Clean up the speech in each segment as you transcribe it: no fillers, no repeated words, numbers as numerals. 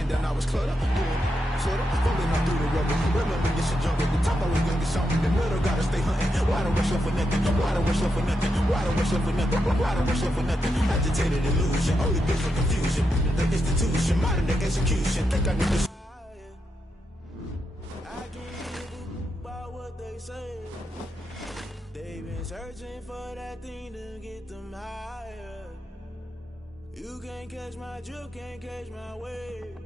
Crashing down, I was cluttered, doing sorta, fumbling up through the rubber. Remember this a jungle, the top I was young, get something. The middle gotta stay hunting. Why don't rush up for nothing? Why don't rush up for nothing? Why don't rush up for nothing? Why don't rush up for nothing? Agitated illusion, only been for confusion. The institution, modern day execution. Think I need to. I can't give a about what they say. They've been searching for that thing to get them higher. You can't catch my drift, can't catch my wave.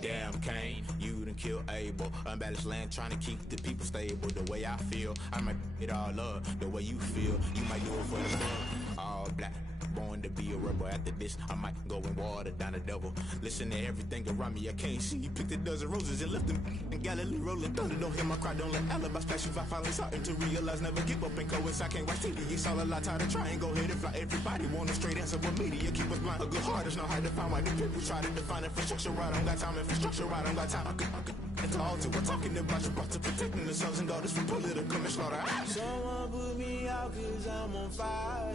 Damn Kane, you done killed Abel. Unbalanced land, trying to keep the people stable. The way I feel, I might it all up. The way you feel, you might do it for the love. All black, born to be a rebel. After this, I might go and water down the devil. Listen to everything around me, I can't see. You picked a dozen roses and left them in Galilee rolling thunder. Don't hear my cry, don't let alibis flash. If I finally starting to realize, never give up and coincide. Can't watch TV, it's all a lot. Tired of trying, go ahead and fly. Everybody want a straight answer, but media keep us blind. A good heart is not hard to find. Why the people try to define infrastructure right? I don't got time, infrastructure right? I don't got time. I could it's all to we're talking about you, brought to protecting the sons and daughters from political manslaughter. Someone put me out cause I'm on fire.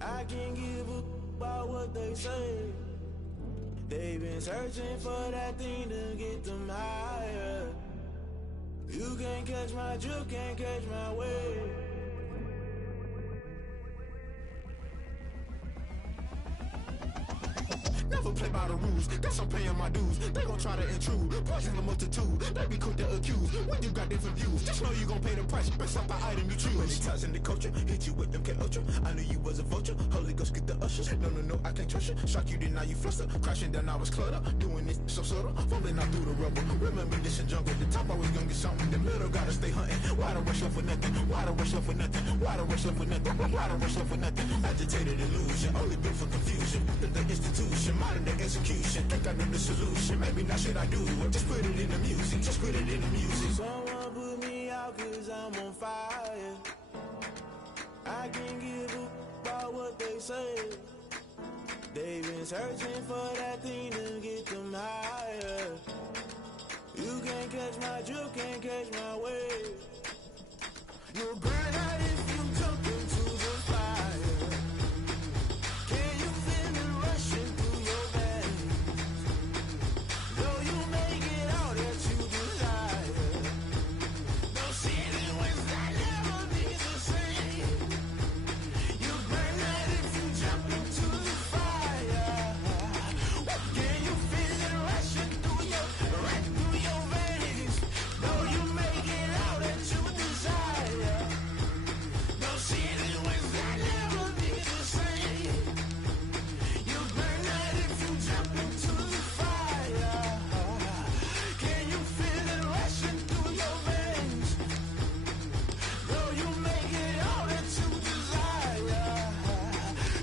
I can't give a about what they say. They've been searching for that thing to get them higher. You can't catch my drift, can't catch my wave. Never play by the rules, guess I'm paying my dues. They gon' try to intrude, poison the multitude. They be quick to accuse, when you got different views. Just know you gon' pay the price, based off the item you choose. Many ties in the culture, hit you with MK Ultra. I knew you was a vulture, Holy Ghost get the ushers. No, I can't trust you. Shock you, then now you fluster. Crashing down, I was cluttered, doing this so subtle. Fumbling out through the rubble. Remember this a jungle, the top I was gonna get something. The middle gotta stay hunting. Why don't rush up for nothing? Why don't rush up for nothing? Why don't rush up for nothing? Why don't rush up for nothing? Agitated illusion, only built for confusion. The institution, modern day execution. Think I know the solution. Maybe not should I do it? Just put it in the music. Just put it in the music. Someone put me out cause I'm on fire. I can't give a about what they say. They've been searching for that thing to get them higher. You can't catch my drift, can't catch my wave. You'll burn out if you jump into the fire. Can you feel it rushing through your veins? Though you make it all that you desire. No city was that never be the same. You burn out if you jump into the fire. Can you feel it rushing through your veins? Though you make it all that you desire. No city was that never be the same. You burn out if you jump into the fire. Can you feel it rushing through your veins? Though you make it all that you desire.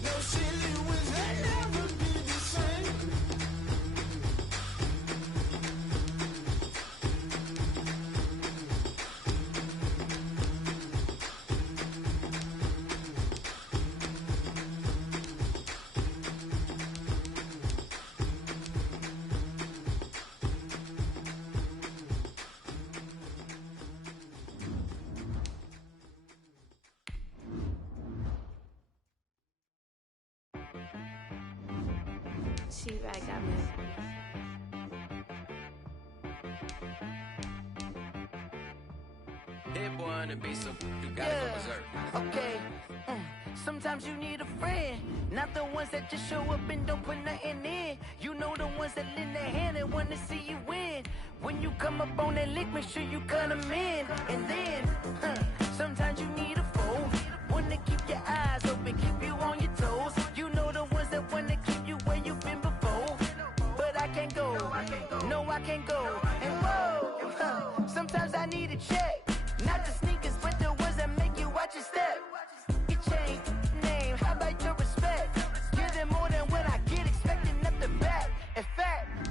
No city was that never be the same. She-Rag got me. That boy on the beat, so you gotta go berserk. Okay. Sometimes you need a friend, not the ones that just show up and don't put nothing in. You know the ones that lend their hand and want to see you win. When you come up on that lick, make sure you cut them in. And then, sometimes you need a foe, one to keep your eyes open, keep you on your toes. You know the ones that want to keep you where you've been before. But I can't go, no I can't go. And whoa, sometimes I need a check, not the sneakers, but the ones that make you watch your step. Your chain, name, how about your respect? Give them more than what I get, expecting nothing back. In fact,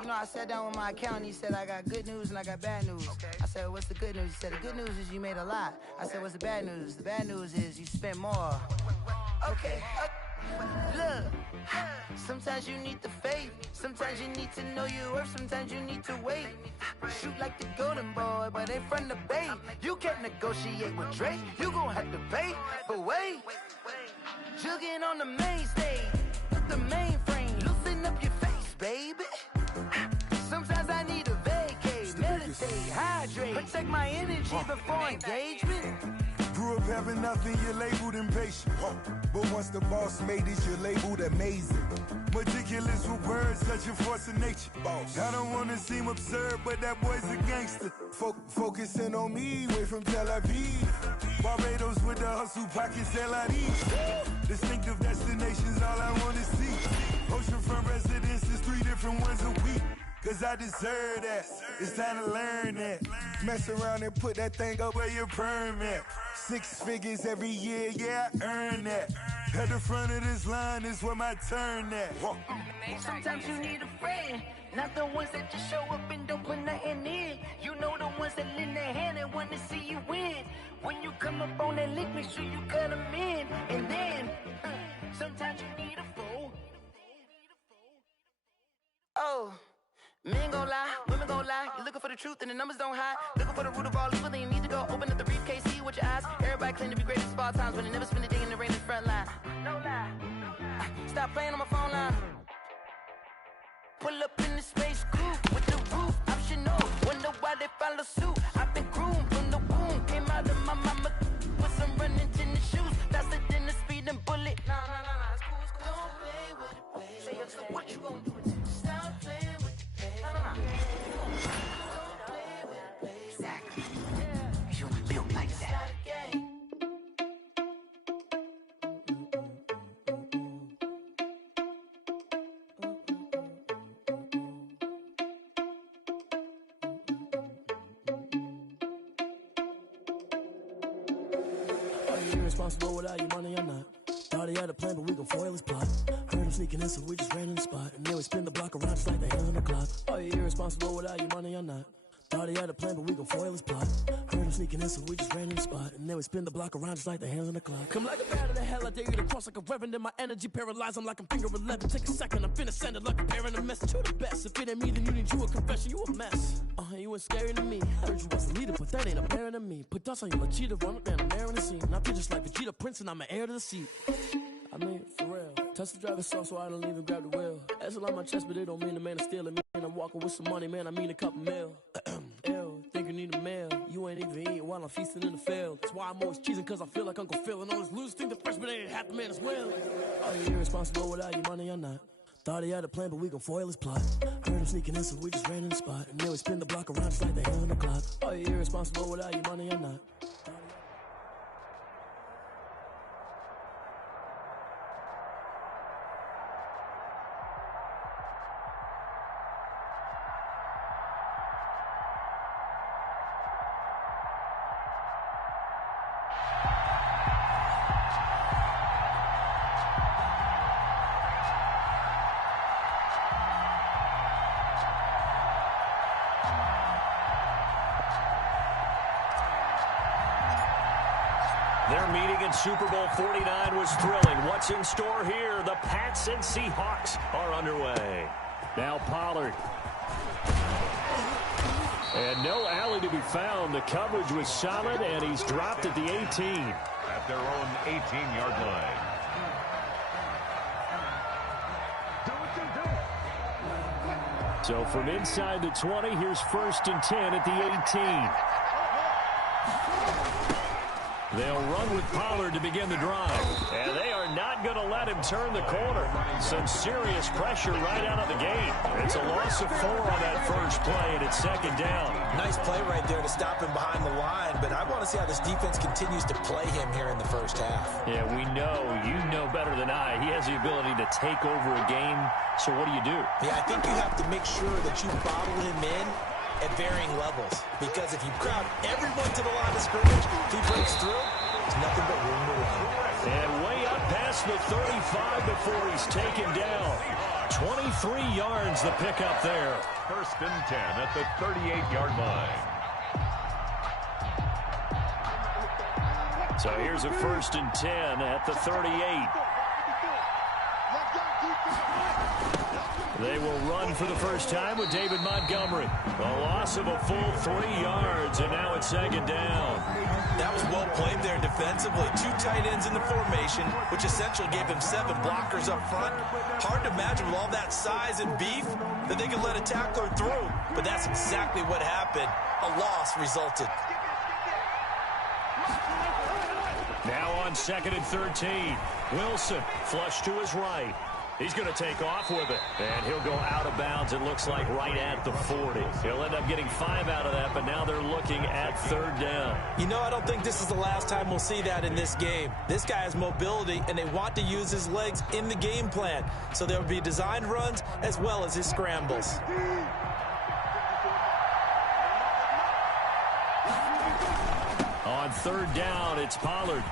you know, I sat down with my accountant, he said I got good news and I got bad news. I said, what's the good news? He said, the good news is you made a lot. I said, what's the bad news? The bad news is you spent more. Okay, look, sometimes you need the faith, sometimes you need to know your worth, sometimes you need to wait. Shoot like the golden boy, but ain't from the bay. You can't negotiate with Drake, you gon' have to pay. But wait, jugging on the main stage, with the mainframe, loosen open up your face, baby. Sometimes I need a vacate, meditate, hydrate, protect my energy before engagement. Grew up having nothing, you're labeled impatient. But once the boss made it, you're labeled amazing. Meticulous with words, such a force of nature. I don't wanna seem absurd, but that boy's a gangster. Focusing on me, way from Tel Aviv. Barbados with the hustle, pockets LID. Distinctive destinations, all I wanna see. Oceanfront residences, 3 different ones a week. Cause I deserve that, it's time to learn that. Mess around and put that thing up where your perm at. 6 figures every year, yeah, I earn that. At the front of this line is where my turn at. Sometimes you need a friend, not the ones that just show up and don't put nothing in. You know the ones that lend their hand and want to see you win. When you come up on that lick, make sure you cut them in. And then, sometimes you need a fool. Oh. Men gon' lie, women gon' lie. You're looking for the truth and the numbers don't hide. Looking for the root of all evil, then you need to go open up the briefcase, see with your eyes. Everybody claim to be great at small times, but they never spend a day in the rain in the front line. No lie. Stop playing on my phone line. Pull up in the space coupe with the roof optional. Wonder why they follow suit. I've been groomed from the womb. Came out of my mama with some running tennis shoes. Faster than the speeding bullet. Nah, it's cool, it's cool. Don't play with it, baby. Say, so what you gon' do with it? Stop playing with it. Exactly. You built like that. Are you irresponsible without your money or not? Thought he had a plan, but we gon' foil his plot. Heard him sneaking in, so we just ran in the spot. And then we spin the block around just like the hands on the clock. Are you irresponsible without your money or not? Thought he had a plan, but we gon' foil his plot. Heard him sneaking in, so we just ran in the spot. And then we spin the block around just like the hands on the clock. Come like a bat of the hell, I dare you to cross like a reverend. And my energy paralyzed, I'm like I'm finger 11. Take a second, I'm finna send it like a parent a message. You the best, if it ain't me, then you need you a confession. You a mess. You ain't scary to me. Heard you was a leader, but that ain't apparent to me. Put dust on you like cheetah, run up down the air in the scene. I feel just like Vegeta Prince, and I'm an heir to the seat. I mean, for real. Touch the driver's soft, so I don't even grab the wheel. Asshole on my chest, but it don't mean the man is stealing me. And I'm walking with some money, man, I mean a couple mil. Ew, think you need a meal. You ain't even eating while I'm feasting in the field. That's why I'm always cheesing, cause I feel like Uncle Phil. And all his losers think the freshman ain't half the man as well. Are you irresponsible without your money or not? Thought he had a plan, but we gon' foil his plot. Heard him sneaking in, so we just ran in the spot. And then we spin the block around just like the hands on the clock. Are you irresponsible without your money or not? Their meeting in Super Bowl 49 was thrilling. What's in store here? The Pats and Seahawks are underway. Now Pollard. And no alley to be found. The coverage was solid, and he's dropped at the 18. At their own 18-yard line. So from inside the 20, here's 1st and 10 at the 18. They'll run with Pollard to begin the drive. And they are not going to let him turn the corner. Some serious pressure right out of the gate. It's a loss of 4 on that first play, and it's 2nd down. Nice play right there to stop him behind the line, but I want to see how this defense continues to play him here in the first half. Yeah, we know. You know better than I. He has the ability to take over a game, so what do you do? Yeah, I think you have to make sure that you bottle him in at varying levels, because if you crowd everyone to the line of scrimmage, if he breaks through, there's nothing but room to run. And way up past the 35 before he's taken down. 23 yards the pickup there. 1st and 10 at the 38-yard line. So here's a 1st and 10 at the 38. They will run for the first time with David Montgomery. A loss of a full 3 yards, and now it's 2nd down. That was well played there defensively. defensively. 2 tight ends in the formation, which essentially gave them 7 blockers up front. Hard to imagine with all that size and beef that they could let a tackler through. But that's exactly what happened. A loss resulted. Now on 2nd and 13. Wilson flush to his right. He's going to take off with it. And he'll go out of bounds, it looks like, right at the 40. He'll end up getting 5 out of that, but now they're looking at 3rd down. You know, I don't think this is the last time we'll see that in this game. This guy has mobility, and they want to use his legs in the game plan. So there will be designed runs as well as his scrambles. On 3rd down, it's Pollard.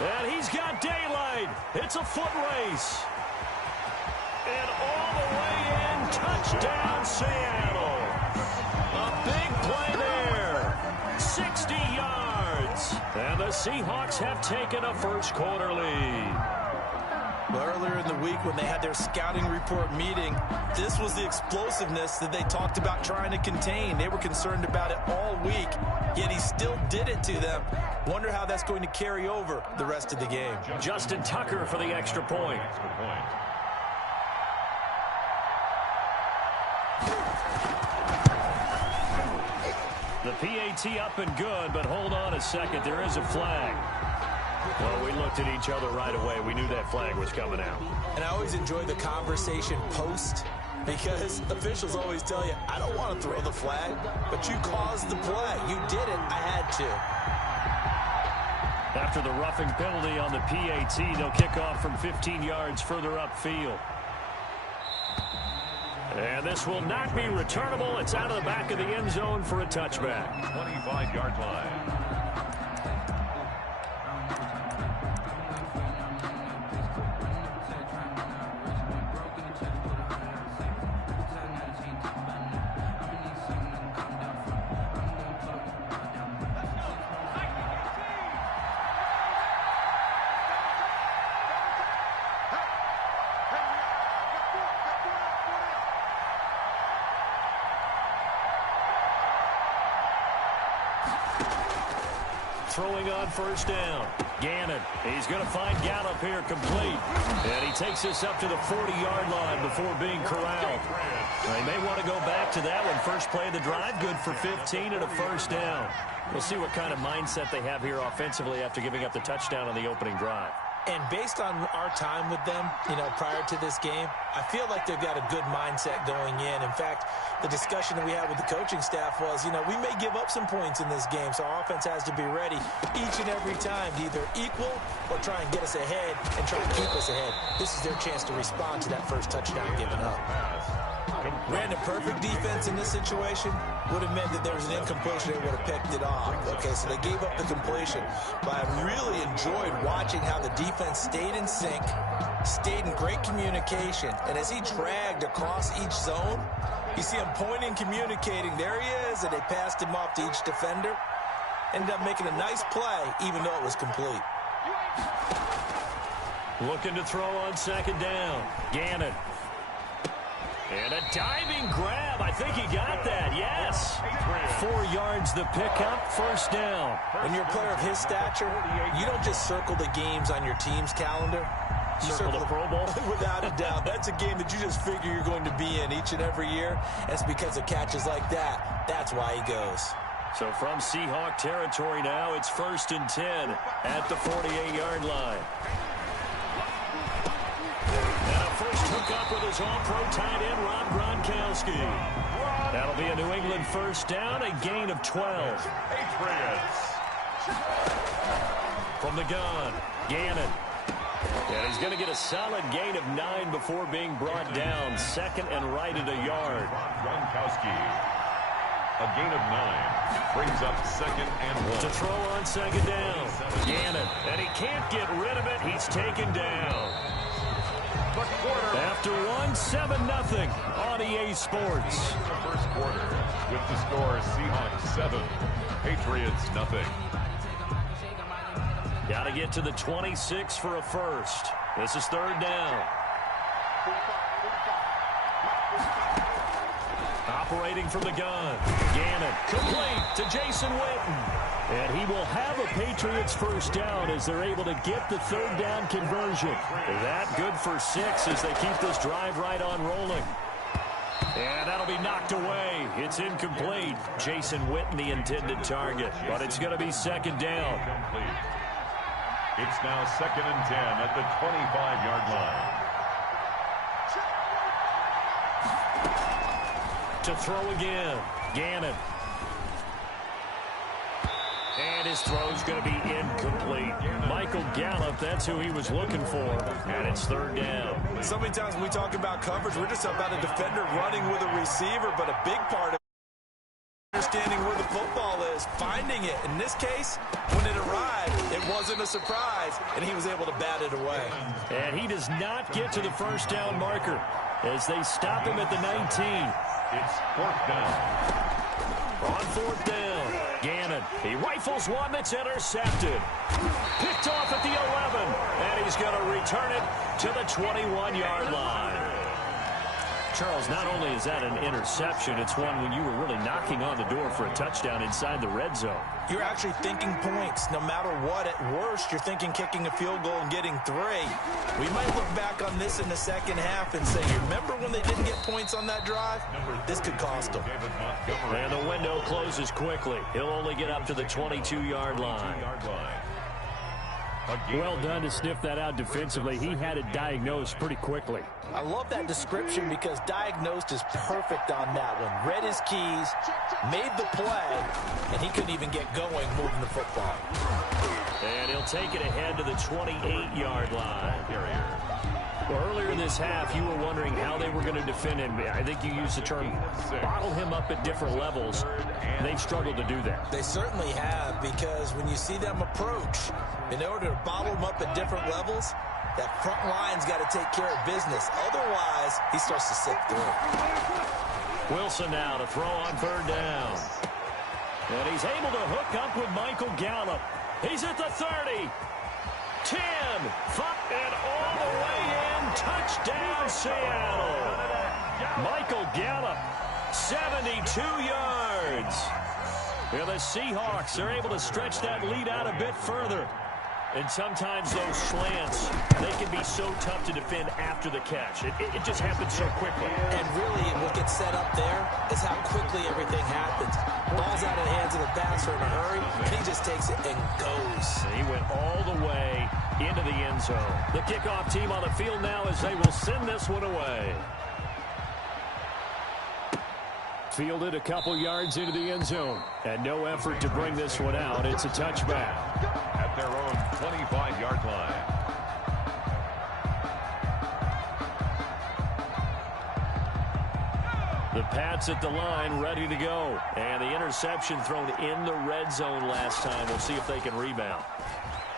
And he's got daylight. It's a foot race. And all the way in, touchdown Seattle. A big play there. 60 yards. And the Seahawks have taken a first quarter lead. Well, earlier in the week when they had their scouting report meeting, this was the explosiveness that they talked about trying to contain. They were concerned about it all week, yet he still did it to them. Wonder how that's going to carry over the rest of the game. Justin Tucker for the extra point. The PAT up and good, but hold on a second. There is a flag. Well, we looked at each other right away. We knew that flag was coming out. And I always enjoy the conversation post, because officials always tell you, I don't want to throw the flag, but you caused the play. You did it. I had to. After the roughing penalty on the PAT, they'll kick off from 15 yards further upfield. And this will not be returnable. It's out of the back of the end zone for a touchback. 25-yard line. Throwing on 1st down. Gannon. He's going to find Gallup here complete. And he takes this up to the 40-yard line before being corralled. They may want to go back to that one. First play of the drive, good for 15 and a 1st down. We'll see what kind of mindset they have here offensively after giving up the touchdown on the opening drive. And based on our time with them, prior to this game, I feel like they've got a good mindset going in. In fact, the discussion that we had with the coaching staff was, we may give up some points in this game, so our offense has to be ready each and every time to either equal or try and get us ahead and try and keep us ahead. This is their chance to respond to that first touchdown given up. Ran a perfect defense in this situation would have meant that there was an incompletion. They would have picked it off. Okay, so they gave up the completion. But I really enjoyed watching how the defense stayed in sync, stayed in great communication. And as he dragged across each zone, you see him pointing, communicating. There he is, and they passed him off to each defender. Ended up making a nice play, even though it was complete. Looking to throw on 2nd down. Gannon. And a diving grab. I think he got that. Yes. 4 yards the pickup. 1st down. When you're a player of his stature, you don't just circle the games on your team's calendar. You circle the Pro Bowl? Without a doubt. That's a game that you just figure you're going to be in each and every year. And it's because of catches like that. That's why he goes. So from Seahawk territory now, it's 1st and 10 at the 48-yard line. First hook up with his all-pro tight end, Rob Gronkowski. That'll be a New England 1st down, a gain of 12. Patriots. From the gun, Gannon. And he's going to get a solid gain of 9 before being brought down. 2nd and right at a yard. Gronkowski. A gain of 9. Brings up 2nd and 1. To throw on 2nd down. Gannon. And he can't get rid of it. He's taken down. After 7-0 on EA Sports. First quarter with the score Seahawks 7, Patriots 0. Got to get to the 26 for a first. This is 3rd down. Operating from the gun. Gannon complete to Jason Witten. And he will have a Patriots first down as they're able to get the third down conversion. That good for 6 as they keep this drive right on rolling. And that'll be knocked away. It's incomplete. Jason Witten, the intended target. But it's going to be second down. It's now 2nd and 10 at the 25-yard line. To throw again. Gannon. And his throw's going to be incomplete. Michael Gallup, that's who he was looking for. And it's third down. So many times when we talk about coverage, we're just about a defender running with a receiver, but a big part of understanding where the football is, finding it. In this case, when it arrived, it wasn't a surprise, and he was able to bat it away. And he does not get to the first down marker as they stop him at the 19. It's 4th down. On 4th down, Gannon. He rifles one that's intercepted. Picked off at the 11, and he's going to return it to the 21-yard line. Charles, not only is that an interception, it's one when you were really knocking on the door for a touchdown inside the red zone. You're actually thinking points. No matter what, at worst, you're thinking kicking a field goal and getting 3. We might look back on this in the second half and say, you remember when they didn't get points on that drive? This could cost them. And the window closes quickly. He'll only get up to the 22-yard line. Well done to sniff that out defensively. He had it diagnosed pretty quickly. I love that description because diagnosed is perfect on that one. Read his keys, made the play, and he couldn't even get going moving the football. And he'll take it ahead to the 28-yard line. Well, earlier this half, you were wondering how they were going to defend him. I think you used the term bottle him up at different levels. They've struggled to do that. They certainly have, because when you see them approach, in order to bottle him up at different levels, that front line's got to take care of business. Otherwise, he starts to slip through. Wilson now to throw on 3rd down. And he's able to hook up with Michael Gallup. He's at the 30. 10, 5, and all the way in. Touchdown, Seattle. Michael Gallup, 72 yards. Well, the Seahawks are able to stretch that lead out a bit further. And sometimes those slants, they can be so tough to defend after the catch. It just happens so quickly. And really, what gets set up there is how quickly everything happens. Ball's out of the hands of the passer in a hurry, and he just takes it and goes. He went all the way into the end zone. The kickoff team on the field now as they will send this one away. Fielded a couple yards into the end zone. And no effort to bring this one out. It's a touchback. At their own 25-yard line. The Pats at the line, ready to go. And the interception thrown in the red zone last time. We'll see if they can rebound.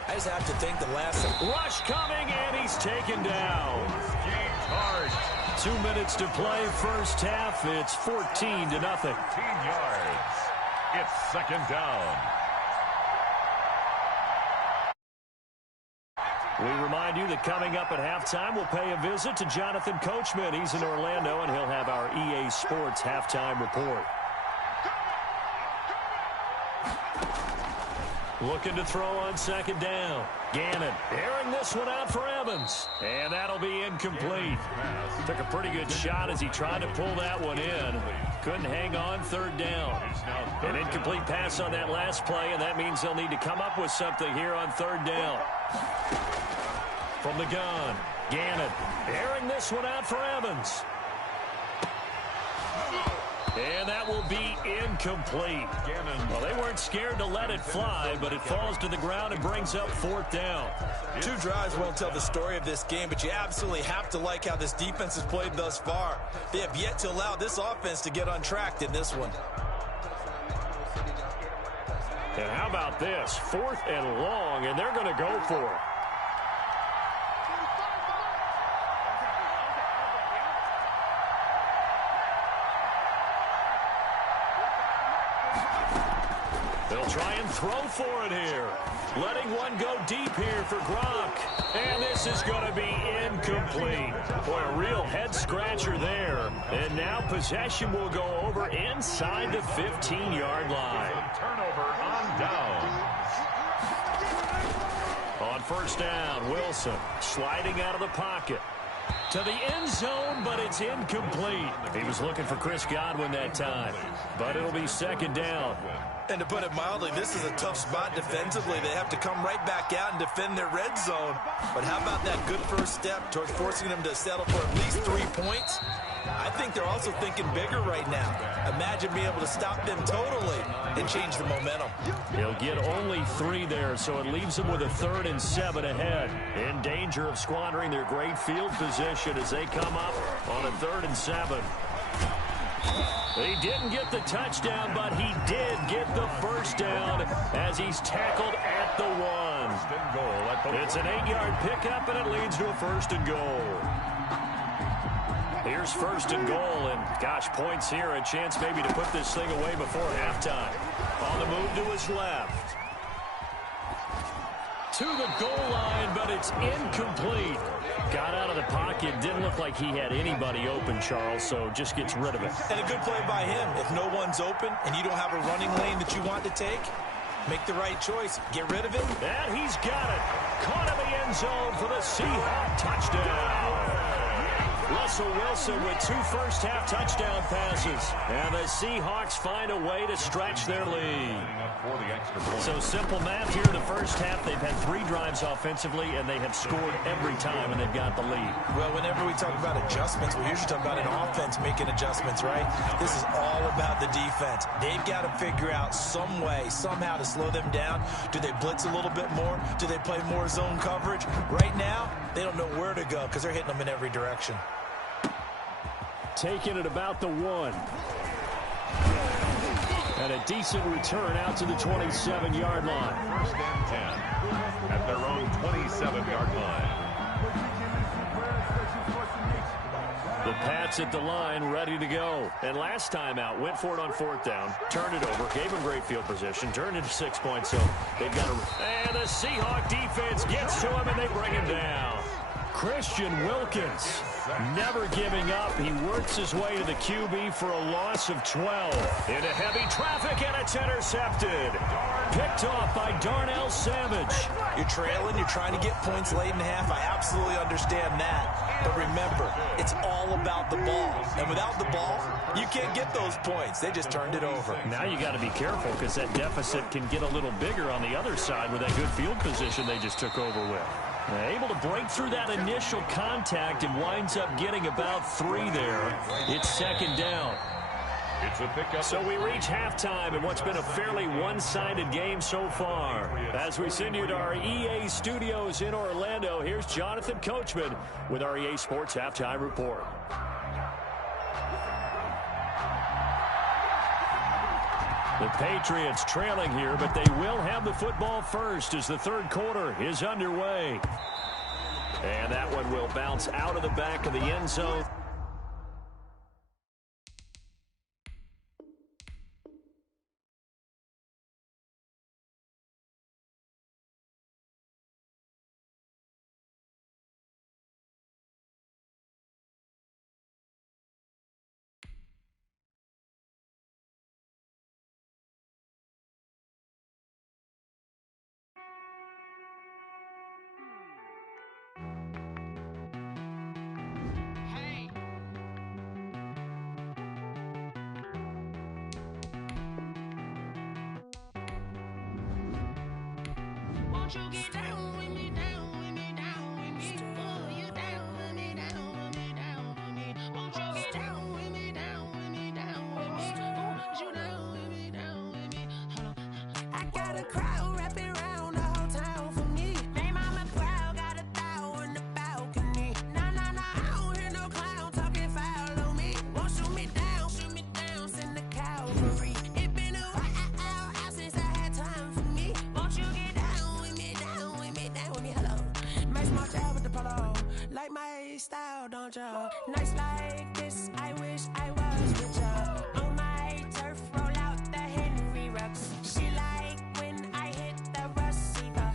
I just have to think the last... Rush coming, and he's taken down. 2 minutes to play, first half. It's 14-0. 15 yards. It's second down. We remind you that coming up at halftime, we'll pay a visit to Jonathan Coachman. He's in Orlando, and he'll have our EA Sports halftime report. Looking to throw on second down. Gannon airing this one out for Evans. And that'll be incomplete. Took a pretty good shot as he tried to pull that one in. Couldn't hang on, third down. An incomplete pass on that last play, and that means they'll need to come up with something here on third down. From the gun, Gannon airing this one out for Evans. And that will be incomplete. Well, they weren't scared to let it fly, but it falls to the ground and brings up fourth down. 2 drives won't tell the story of this game, but you absolutely have to like how this defense has played thus far. They have yet to allow this offense to get on track in this one. And how about this? 4th and long, and they're going to go for it. They'll try and throw for it here. Letting one go deep here for Gronk. And this is going to be incomplete. Boy, a real head-scratcher there. And now possession will go over inside the 15-yard line. Turnover on down. On first down, Wilson sliding out of the pocket to the end zone, but it's incomplete. He was looking for Chris Godwin that time, but it'll be second down. And to put it mildly, this is a tough spot defensively. They have to come right back out and defend their red zone. But how about that good first step towards forcing them to settle for at least 3 points? I think they're also thinking bigger right now. Imagine being able to stop them totally and change the momentum. He'll get only 3 there, so it leaves them with a 3rd and 7 ahead. In danger of squandering their great field position as they come up on a 3rd and 7. He didn't get the touchdown, but he did get the first down as he's tackled at the 1. It's an 8-yard pickup, and it leads to a 1st and goal. Here's 1st and goal, and gosh, points here, a chance maybe to put this thing away before halftime. On the move to his left. To the goal line, but it's incomplete. Got out of the pocket. Didn't look like he had anybody open, Charles, so just gets rid of it. And a good play by him. If no one's open and you don't have a running lane that you want to take, make the right choice. Get rid of it. And he's got it. Caught in the end zone for the Seahawks touchdown. Russell Wilson with 2 first-half touchdown passes. And the Seahawks find a way to stretch their lead. So simple math here in the first half. They've had 3 drives offensively, and they have scored every time when they've got the lead. Well, whenever we talk about adjustments, we usually talk about an offense making adjustments, right? This is all about the defense. They've got to figure out some way, somehow to slow them down. Do they blitz a little bit more? Do they play more zone coverage? Right now, they don't know where to go because they're hitting them in every direction. Taking it about the 1. And a decent return out to the 27-yard line. 1st and 10 at their own 27-yard line. The Pats at the line, ready to go. And last time out, went for it on 4th down, turned it over, gave them great field position, turned into 6 points. So they've got to. And the Seahawk defense gets to him, and they bring him down. Christian Wilkins, never giving up. He works his way to the QB for a loss of 12. Into heavy traffic, and it's intercepted. Picked off by Darnell Savage. You're trailing. You're trying to get points late in half. I absolutely understand that. But remember, it's all about the ball. And without the ball, you can't get those points. They just turned it over. Now you got to be careful because that deficit can get a little bigger on the other side with that good field position they just took over with. Able to break through that initial contact and winds up getting about 3 there. It's 2nd down. It's a pickup. So we reach halftime in what's been a fairly one-sided game so far. As we send you to our EA studios in Orlando, here's Jonathan Coachman with our EA Sports Halftime Report. The Patriots trailing here, but they will have the football first as the 3rd quarter is underway. And that one will bounce out of the back of the end zone. Won't you get down with me, down with me, down with me? Oh, you down with me, down with me, down with me. Won't you get down with me, down with me, down with me? Oh, you down with me, down with me? Hold on. I got a crowd wrapping around the whole town for me. They mama proud, got a thou in the balcony. Nah, nah, nah, I don't hear no clown talking foul on me. Won't shoot me down, send the cavalry. It been a while since I had time for me. Won't you get down with me, down with me, down with me? Hello. Match my job with the polo. Like my style, don't ya? Nights like this, I wish I was with ya. On my turf, roll out the Henry Rux. She like when I hit the receiver.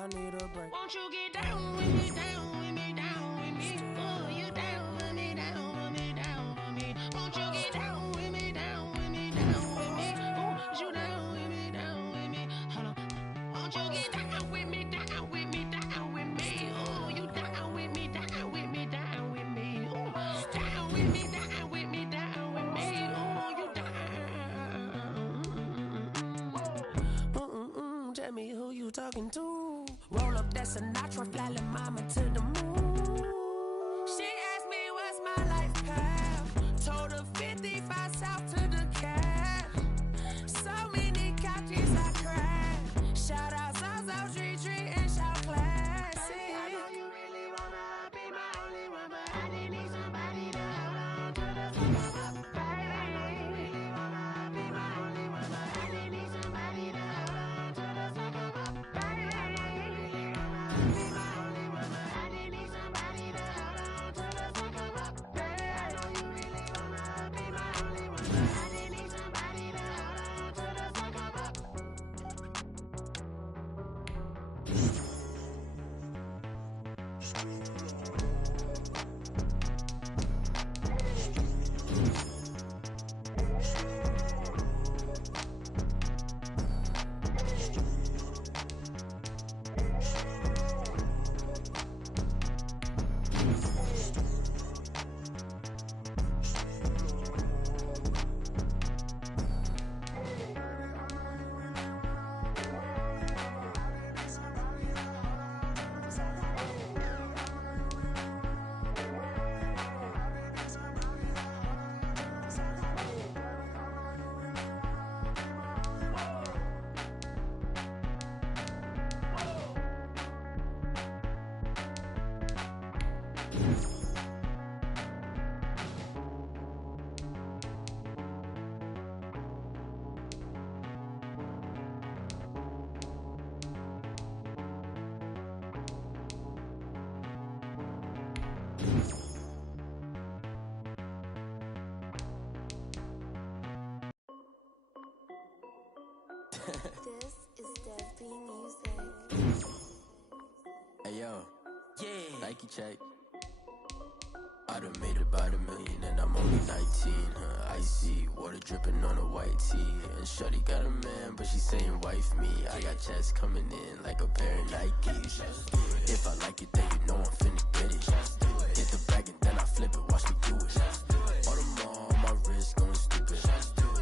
I need a break. Won't you get down with me, down with me, down with me? Oh, you down with me, down with me, down with me. Won't you get down with me, down with me, down with me? Oh, you down with me, down with me? Hold on. Won't you get down with me, down with me, down with me? Oh, you down with me, down with me, down with me? Oh, down with me, down with me, down with me? Oh, you down. Tell me who you talking to. Roll up that Sinatra, fly la mama to the moon. She asked me what's my life path. Told her 55 south to the cab. So many couches I cried. Shout out South Street and shout classic. I know you really wanna be my only one, but I didn't need somebody to hold on to the fuck up. I know you really wanna be my only one, but I didn't need somebody to hold on to the fuck up. I know you really wanna be my only one, but I didn't need somebody to hold on to the fuck up. Baby, I know you really wanna be my only one, but I didn't need somebody to hold on to the fuck up. This is Dev B Music. Hey yo, yeah. Nike check. I done made about $1 million and I'm only 19. Icy water dripping on a white tee. And shorty got a man, but she saying wife me. I got checks coming in like a pair of Nikes. If I like it, then you know I'm finna get it. Get the bag and then I flip it, watch me do it. All them on my wrist going stupid.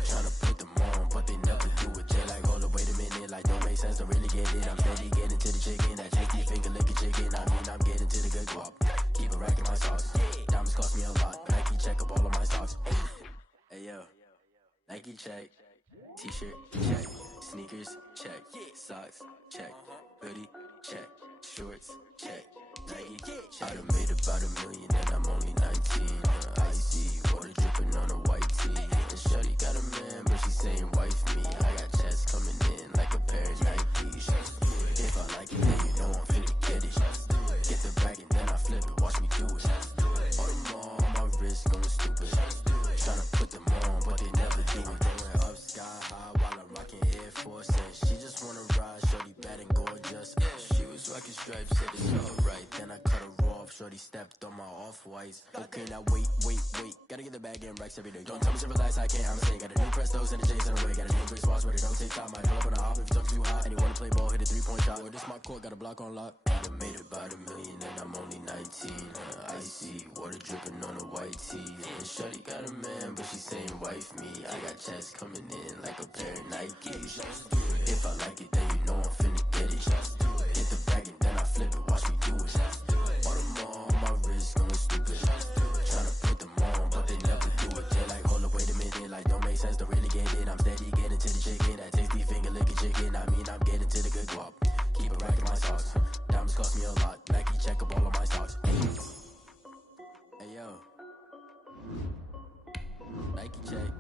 Tryna put them on, but they never do it. They like, hold up, wait a minute, like don't make sense, don't really get it. I'm steady getting to the chicken, that tasty finger licking chicken. I mean, I'm getting to the good guap. Keep a rack in my socks. Diamonds cost me a lot. Nike check up all of my stocks. Hey yo, Nike check. T-shirt check. Sneakers check. Socks check. Hoodie check. Shorts check. Nike I done made about $1 million and I'm only 19. Icy water dripping on a white tee. And shorty got a man, but she saying wife me. I got checks coming in like a pair of Nikes. If I like it, then you know I'm finna get it. Get the bag and then I flip it, watch me do it. All them on my wrist going stupid. Tryna put them on, but they never do it. Going up sky high while I'm rocking Air Force. And she just wanna ride, shorty bad and gorgeous. She was rocking stripes, said it's alright. Then I cut her off, shorty stepped on my off-whites. Okay, now wait. Gotta get the bag and racks every day. Don't tell me to relax, I can't, I'm saying. Got a new Prestos and the J's in the way. Got a new Grace Watch, but it don't take time. I pull up on the hop if you talk too hot. And you wanna play ball, hit a 3-point shot. Or this my court, got a block on lock. I done made about $1 million and I'm only 19. Icy water dripping on a white tee. And shorty got a man, but she saying wife me. I got checks coming in like a pair of Nikes. If I like it, then you know I'm finna get it. Hit the bag and then I flip it, watch me do it. All them on my wrist going stupid. Tryna put them on, but they never do it. They like, hold up, wait a minute, like don't make sense, don't really get it. I'm steady getting to the chicken, that tasty finger licking chicken. I mean, I'm getting to the good guap. Keep a rack in my socks. Diamonds cost me a lot. Nike check up all of my stocks. Hey yo, Nike check.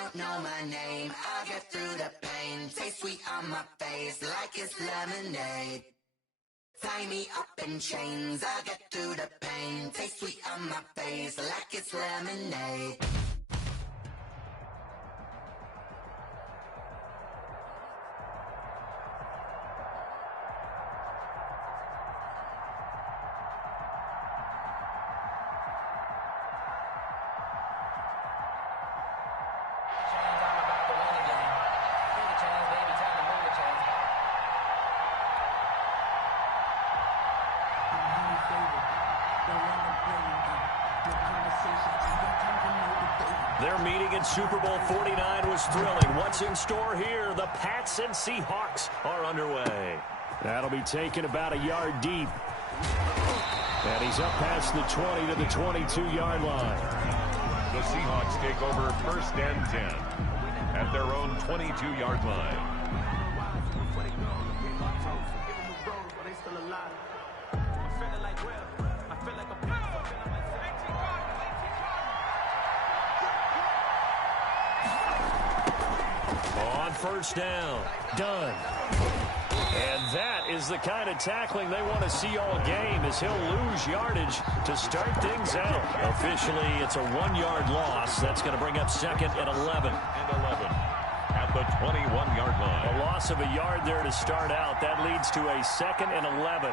don't know my name. I'll get through the pain. Taste sweet on my face like it's lemonade. Tie me up in chains. I'll get through the pain. Taste sweet on my face like it's lemonade. Their meeting in Super Bowl 49 was thrilling. What's in store here? The Pats and Seahawks are underway. That'll be taken about a yard deep. And he's up past the 20 to the 22-yard line. The Seahawks take over 1st and 10 at their own 22-yard line. On 1st down, done. And that is the kind of tackling they want to see all game, as he'll lose yardage to start things out. Officially, it's a 1-yard loss. That's going to bring up 2nd and 11. At the 21-yard line. A loss of a yard there to start out. That leads to a 2nd and 11.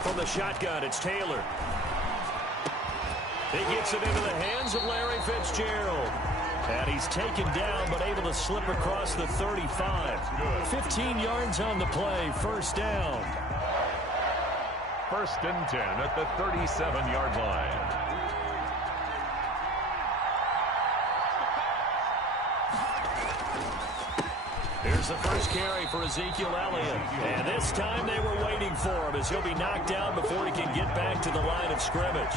From the shotgun, it's Taylor. He gets it into the hands of Larry Fitzgerald. And he's taken down, but able to slip across the 35. 15 yards on the play, 1st down. 1st and 10 at the 37-yard line. Here's the first carry for Ezekiel Elliott. And this time they were waiting for him, as he'll be knocked down before he can get back to the line of scrimmage.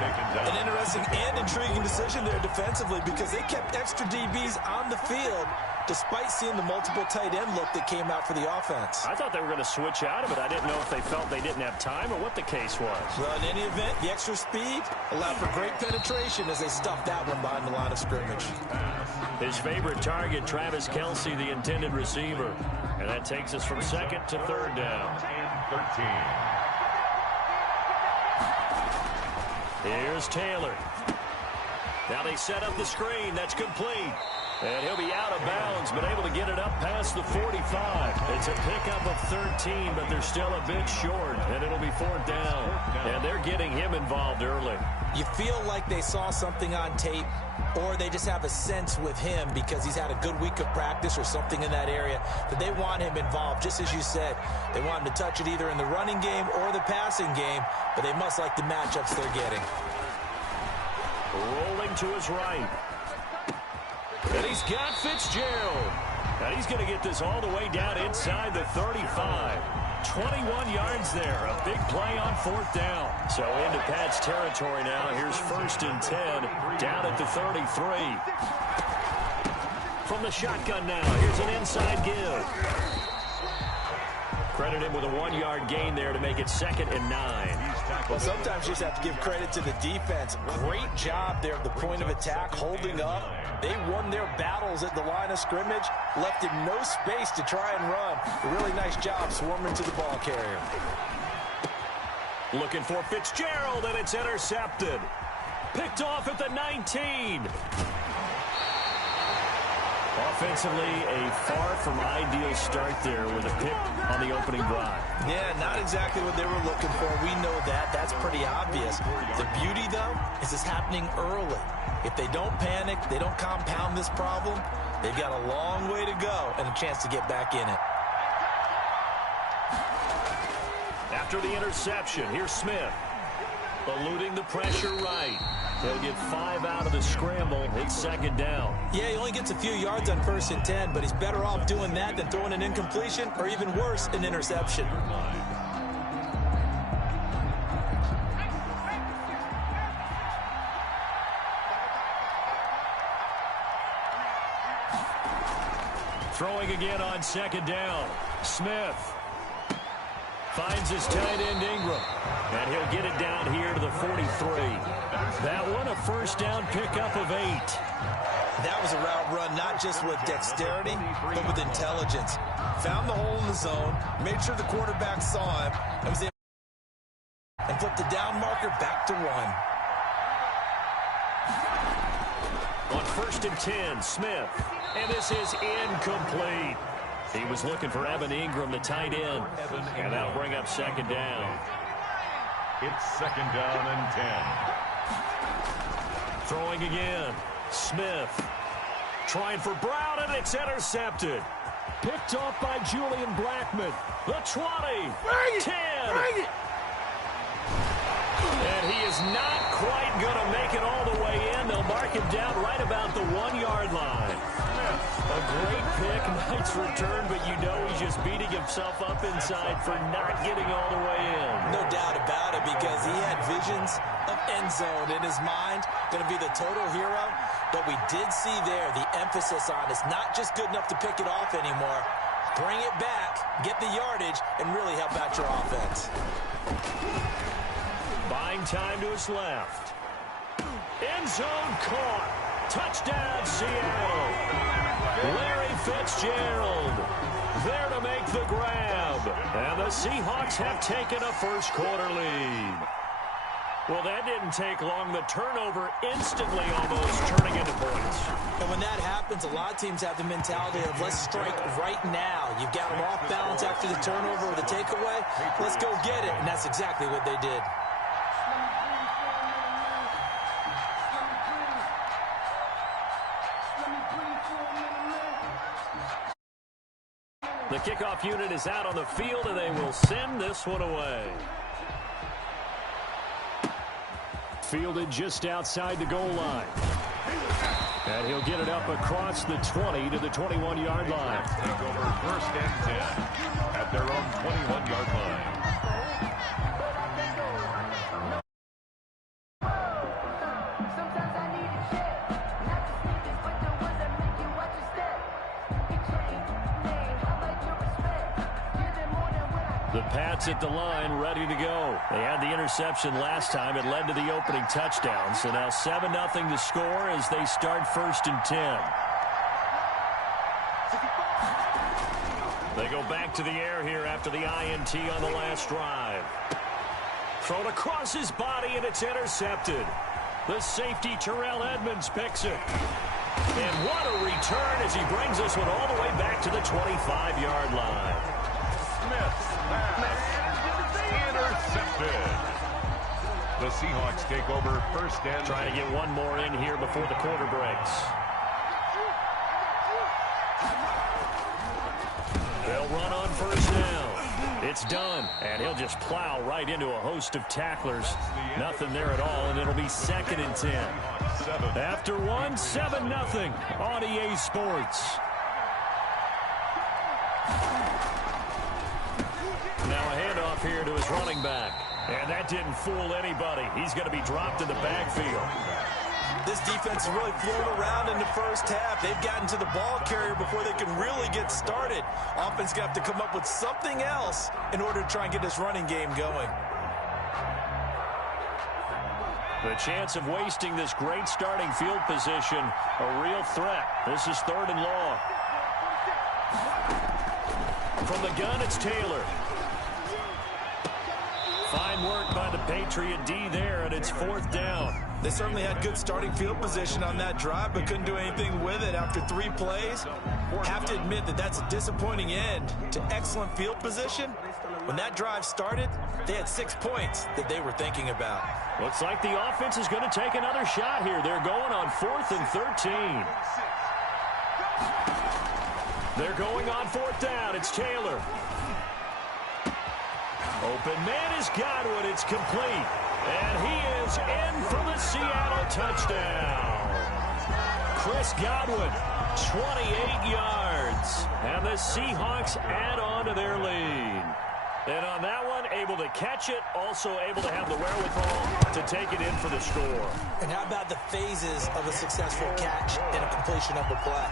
An interesting and intriguing decision there defensively, because they kept extra DBs on the field despite seeing the multiple tight end look that came out for the offense. I thought they were going to switch out of it. I didn't know if they felt they didn't have time or what the case was. Well, in any event, the extra speed allowed for great penetration as they stuffed that one behind the line of scrimmage. His favorite target, Travis Kelce, the intended receiver. And that takes us from 2nd to 3rd down. 13. Here's Taylor. Now they set up the screen. That's complete. And he'll be out of bounds, but able to get it up past the 45. It's a pickup of 13, but they're still a bit short, and it'll be 4th down. And they're getting him involved early. You feel like they saw something on tape, or they just have a sense with him because he's had a good week of practice or something in that area that they want him involved. Just as you said, they want him to touch it either in the running game or the passing game, but they must like the matchups they're getting. Rolling to his right. And he's got Fitzgerald. And he's going to get this all the way down inside the 35. 21 yards there. A big play on 4th down. So into Pat's territory now. Here's 1st and 10. Down at the 33. From the shotgun now. Here's an inside give. Credit him with a 1-yard gain there to make it 2nd and 9. Well, sometimes you just have to give credit to the defense. Great job there at the point of attack, holding up. They won their battles at the line of scrimmage, left him no space to try and run. A really nice job swarming to the ball carrier. Looking for Fitzgerald, and it's intercepted. Picked off at the 19. Offensively, a far from ideal start there with a pick on the opening drive. Yeah, not exactly what they were looking for. We know that. That's pretty obvious. The beauty, though, is it's happening early. If they don't panic, they don't compound this problem, they've got a long way to go and a chance to get back in it. After the interception, here's Smith. Eluding the pressure right. He'll get 5 out of the scramble. It's 2nd down. Yeah, he only gets a few yards on 1st and 10, but he's better off doing that than throwing an incompletion or even worse, an interception. Throwing again on 2nd down. Smith. Finds his tight end, Ingram. And he'll get it down here to the 43. That one a first down pickup of 8. That was a route run, not just with dexterity, but with intelligence. Found the hole in the zone, made sure the quarterback saw him, and was able and put the down marker back to 1. On 1st and 10, Smith. And this is incomplete. He was looking for Evan Ingram, the tight end. And that'll bring up 2nd down. It's 2nd down and 10. Throwing again. Smith. Trying for Brown, and it's intercepted. Picked off by Julian Blackmon. The 20. 10. And he is not quite going to make it all the way in. They'll mark him down right about the 1-yard line. A great pick, nice return, but you know he's just beating himself up inside for not getting all the way in. No doubt about it, because he had visions of end zone in his mind. Going to be the total hero. But we did see there the emphasis on it's not just good enough to pick it off anymore. Bring it back, get the yardage, and really help out your offense. Buying time to his left. End zone caught. Touchdown, Seattle. Larry Fitzgerald there to make the grab. And the Seahawks have taken a first-quarter lead. Well, that didn't take long. The turnover instantly almost turning into points. And when that happens, a lot of teams have the mentality of let's strike right now. You've got them off balance after the turnover or the takeaway. Let's go get it. And that's exactly what they did. The kickoff unit is out on the field, and they will send this one away. Fielded just outside the goal line. And he'll get it up across the 20 to the 21-yard line. Take over 1st and 10 at their own 21-yard line. The Pats at the line, ready to go. They had the interception last time. It led to the opening touchdown. So now 7-0 to score as they start 1st and 10. They go back to the air here after the INT on the last drive. Thrown across his body, and it's intercepted. The safety, Terrell Edmonds, picks it. And what a return as he brings this one all the way back to the 25-yard line. Smith. Intercepted. The Seahawks take over 1st and 10. Trying to get one more in here before the quarter breaks. They'll run on 1st down. It's done, and he'll just plow right into a host of tacklers. Nothing there at all, and it'll be 2nd and 10. After 7-0 on EA Sports. Now a handoff here to his running back. And that didn't fool anybody. He's going to be dropped in the backfield. This defense has really flown around in the first half. They've gotten to the ball carrier before they can really get started. Offense got to come up with something else in order to try and get this running game going. The chance of wasting this great starting field position, a real threat. This is 3rd and long. From the gun, it's Taylor. Fine work by the Patriot D there, and it's 4th down. They certainly had good starting field position on that drive, but couldn't do anything with it after 3 plays. Have to admit that that's a disappointing end to excellent field position. When that drive started, they had 6 points that they were thinking about. Looks like the offense is going to take another shot here. They're going on 4th and 13. They're going on 4th down. It's Taylor. Open man is Godwin. It's complete. And he is in for the Seattle touchdown. Chris Godwin, 28 yards. And the Seahawks add on to their lead. And on that one, able to catch it, also able to have the wherewithal to take it in for the score. And how about the phases of a successful catch and a completion of the play?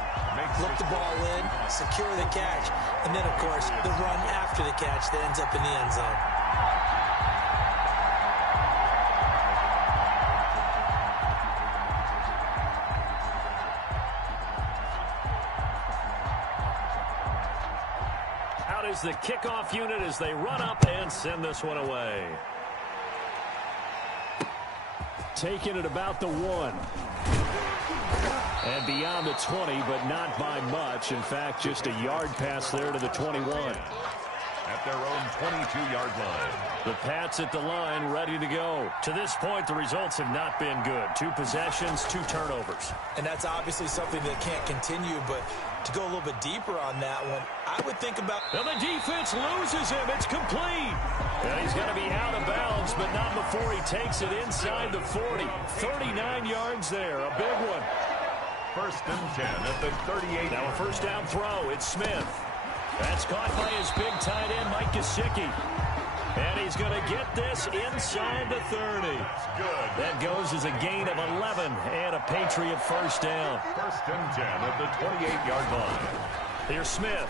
Look the ball in, secure the catch, and then, of course, the run after the catch that ends up in the end zone. Is the kickoff unit as they run up and send this one away. Taking it about the 1. And beyond the 20, but not by much. In fact, just a yard pass there to the 21. At their own 22-yard line. The Pats at the line, ready to go. To this point, the results have not been good. 2 possessions, 2 turnovers. And that's obviously something that can't continue, but to go a little bit deeper on that one, I would think about... And the defense loses him. It's complete. And he's going to be out of bounds, but not before he takes it inside the 40. 39 yards there, a big one. 1st and 10 at the 38. Now a first down throw. It's Smith. That's caught by his big tight end, Mike Gesicki. And he's going to get this inside the 30. Good. That goes as a gain of 11 and a Patriot first down. 1st and 10 at the 28-yard line. Here's Smith.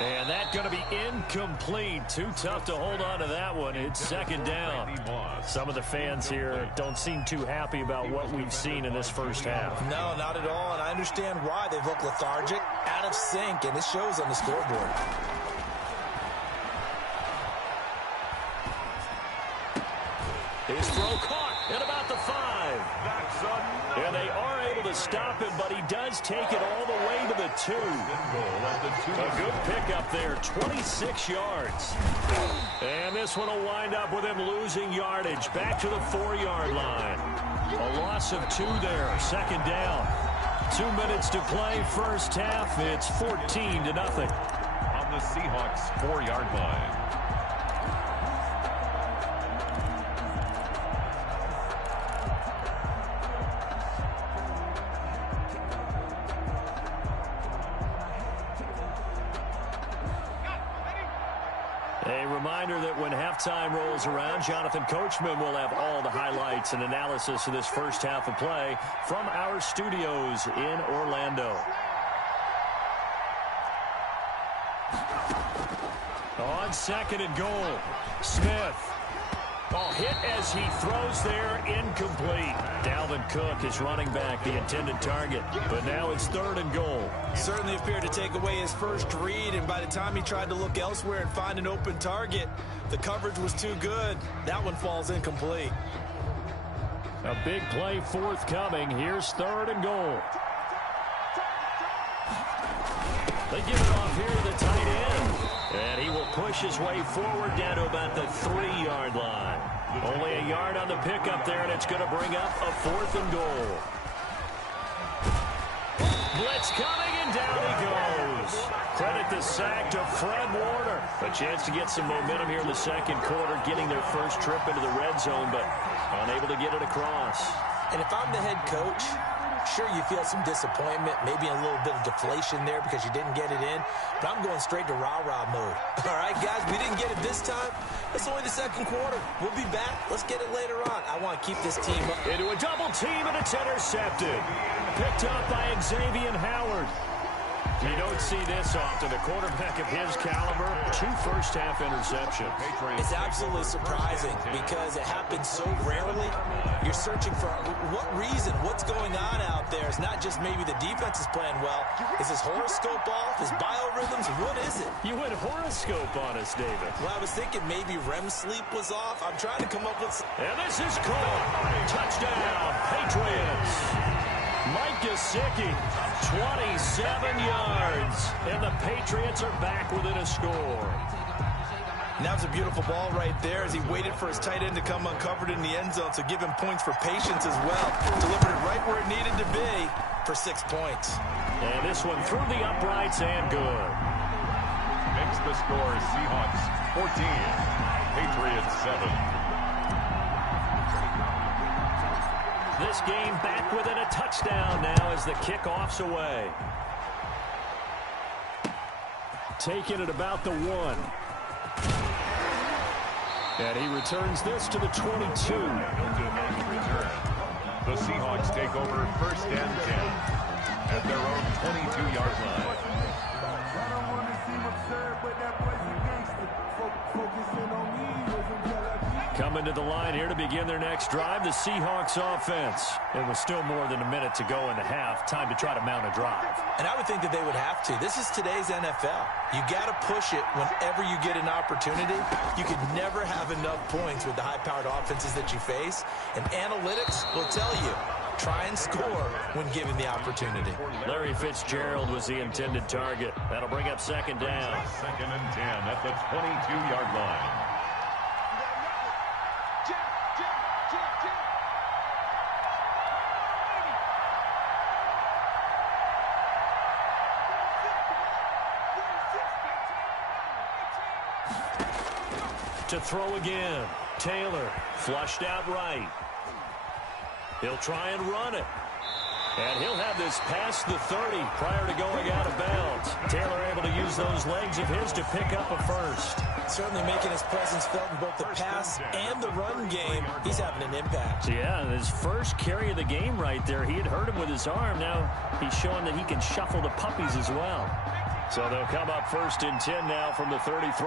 And that's going to be incomplete. Too tough to hold on to that one. It's 2nd down. Some of the fans here don't seem too happy about what we've seen in this first half. No, not at all, and I understand why. They've looked lethargic, out of sync, and it shows on the scoreboard. His throw caught at about the 5. And they are able to stop him, but he does take it all the way to the 2. A good pickup there, 26 yards. And this one will wind up with him losing yardage. Back to the 4-yard line. A loss of 2 there, 2nd down. 2 minutes to play, first half. It's 14-0. On the Seahawks 4-yard line. A reminder that when halftime rolls around, Jonathan Coachman will have all the highlights and analysis of this first half of play from our studios in Orlando. On 2nd and goal, Smith. Oh, hit as he throws there, incomplete. Dalvin Cook is running back, the intended target, but now it's 3rd and goal. Certainly appeared to take away his first read, and by the time he tried to look elsewhere and find an open target, the coverage was too good. That one falls incomplete. A big play forthcoming. Here's 3rd and goal. They give it off here to the tight end. And he will push his way forward down to about the 3-yard line. Only a yard on the pickup there, and it's going to bring up a 4th and goal. Blitz coming, and down he goes. Credit the sack to Fred Warner. A chance to get some momentum here in the 2nd quarter, getting their first trip into the red zone, but unable to get it across. And if I'm the head coach, sure, you feel some disappointment, maybe a little bit of deflation there because you didn't get it in, but I'm going straight to rah-rah mode. All right, guys, we didn't get it this time. It's only the 2nd quarter. We'll be back. Let's get it later on. I want to keep this team up. Into a double team, and it's intercepted. Picked up by Xavier Howard. You don't see this often. A quarterback of his caliber, 2 first-half interceptions. It's absolutely surprising because it happens so rarely. You're searching for what reason, what's going on out there. It's not just maybe the defense is playing well. Is his horoscope off? His biorhythms? What is it? You went horoscope on us, David. Well, I was thinking maybe REM sleep was off. I'm trying to come up with... And this is caught. Touchdown, Patriots. Mike Gesicki, 27 yards, and the Patriots are back within a score. And that was a beautiful ball right there as he waited for his tight end to come uncovered in the end zone, so give him points for patience as well. Delivered it right where it needed to be for 6 points. And this one through the uprights and good. Makes the score Seahawks 14, Patriots 7. This game back within a touchdown now as the kickoff's away. Taking it about the 1. And he returns this to the 22. The Seahawks take over 1st and 10 at their own 22-yard line. I don't want to seem absurd, but that boy's a gangster. Focusing on me wasn't Coming to the line here to begin their next drive, the Seahawks offense. It was still more than a minute to go in the half. Time to try to mount a drive. And I would think that they would have to. This is today's NFL. You got to push it whenever you get an opportunity. You could never have enough points with the high-powered offenses that you face. And analytics will tell you, try and score when given the opportunity. Larry Fitzgerald was the intended target. That'll bring up 2nd down. 2nd and 10 at the 22-yard line. To throw again. Taylor flushed out right. He'll try and run it. And he'll have this past the 30 prior to going out of bounds. Taylor able to use those legs of his to pick up a first. Certainly making his presence felt in both the pass and the run game. He's having an impact. Yeah, his first carry of the game right there. He had hurt him with his arm. Now he's showing that he can shuffle the puppies as well. So they'll come up 1st and 10 now from the 33.